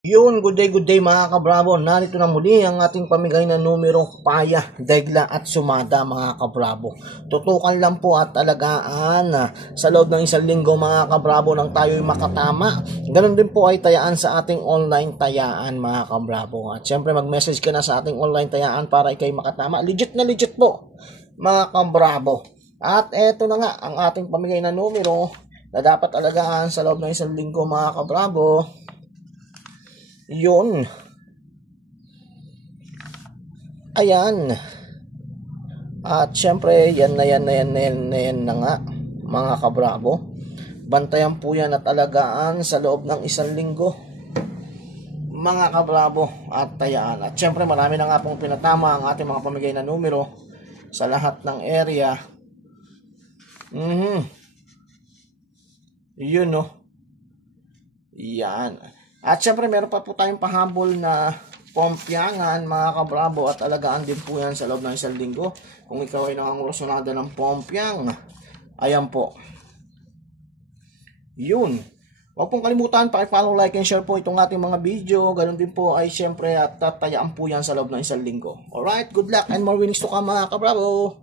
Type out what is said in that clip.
Yun, good day mga kabravo. Narito na muli ang ating pamigay na numero, paya, degla at sumada mga kabravo. Tutukan lang po at alagaan sa loob ng isang linggo mga kabravo nang tayo'y makatama. Ganon din po ay tayaan sa ating online tayaan mga kabravo. At syempre mag-message ka na sa ating online tayaan para ikay makatama. Legit na legit po mga kabravo. At eto na nga ang ating pamigay na numero na dapat alagaan sa loob ng isang linggo mga kabravo. Yun. Ayan. At syempre, yan na nga, mga kabravo. Bantayan po yan at alagaan sa loob ng isang linggo, mga kabravo, at tayaan. At syempre, marami na nga pong pinatama ang ating mga pamigay na numero sa lahat ng area. Yun, no? Yan. At syempre meron pa po tayong pahabol na pompyangan mga kabravo at alagaan din po yan sa loob ng isang linggo. Kung ikaw ay nangangurusunada ng pompyang, ayan po. Yun. Huwag pong kalimutan, paki-follow, like, and share po itong ating mga video. Ganun din po ay syempre at tatayaan po yan sa loob ng isang linggo. Alright, good luck and more winnings to come mga kabravo.